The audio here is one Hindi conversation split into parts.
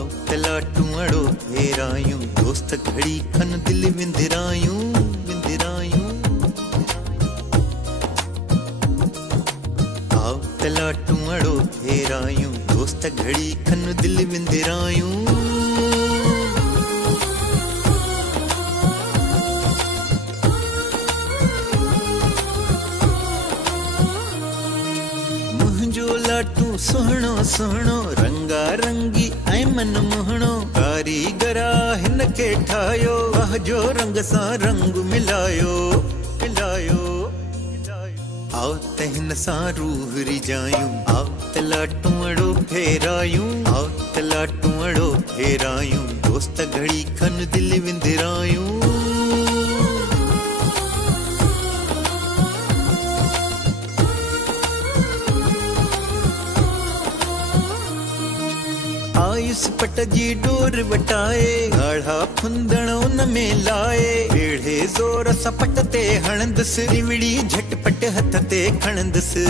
आओ तलाटू अड़ो फेरायूं दोस्त घड़ी खन दिल विंदिरायूं विंदिरायूं। आओ तलाटू अड़ो फेरायूं दोस्त घड़ी खन दिल विंदिरायूं। लाटू सुहणो सुहणो रंगा रंगी ऐं मन मोहणो कारीगरा हिन खे ठाहियो वाह जो रंग सां रंग मिलायो मिलायो। आओ त हिन सां रूह रिजायूं आओ त लाटू अड़ो फेरायूं आओ त लाटू अड़ो फेरायूं दोस्त घड़ी खन दिल विंदिरायूं। आयुस पट जी डोर वटाए गाढ़ा फुंदण उन में लाए वेढ़े ज़ोर सां पट ते हणंदुसि रिवड़ी झटपट हथ ते खणंदुसि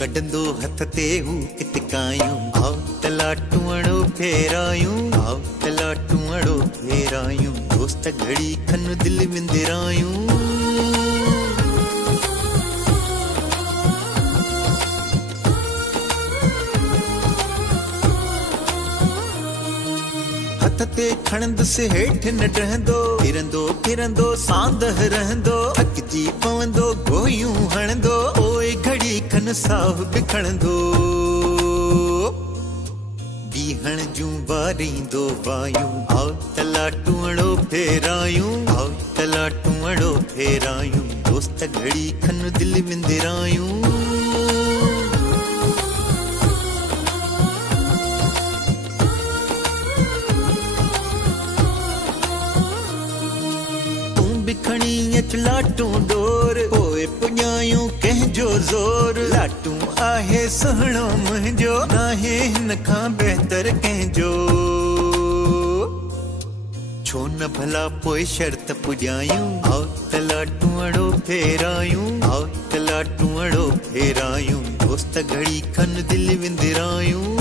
कढंदो हथ ते हू कितकायूं आओ त लाटू अड़ो फेरायूं आओ त लाटू अड़ो फेरायूं दोस्त घड़ी खन दिल विंदिरायूं। हथ ते खणंदुसि हेठि न डहंदो फिरंदो फिरंदो सांदह रहंदो थकिजी पवंदो गोयूं हणंदो ओए घड़ी खन साहु बि खणंदो बीहण जूं बारींदो वायूं आओ त लाटू अड़ो फेरायूं आओ त लाटू अड़ो फेरायूं दोस्त घड़ी खन दिल विंदिरायूं। खणी अच लाटू डोर पोइ पुॼायूं कंहिंजो ज़ोर लाटू आहे सुहिणो मुंहिंजो नाहे हिन खां बहितर कंहिंजो छो न भला पोइ शर्त पुॼायूं आओ त लाटू अड़ो फेरायूं आओ त लाटू अड़ो फेरायूं दोस्त घड़ी खन दिल विंदिरायूं।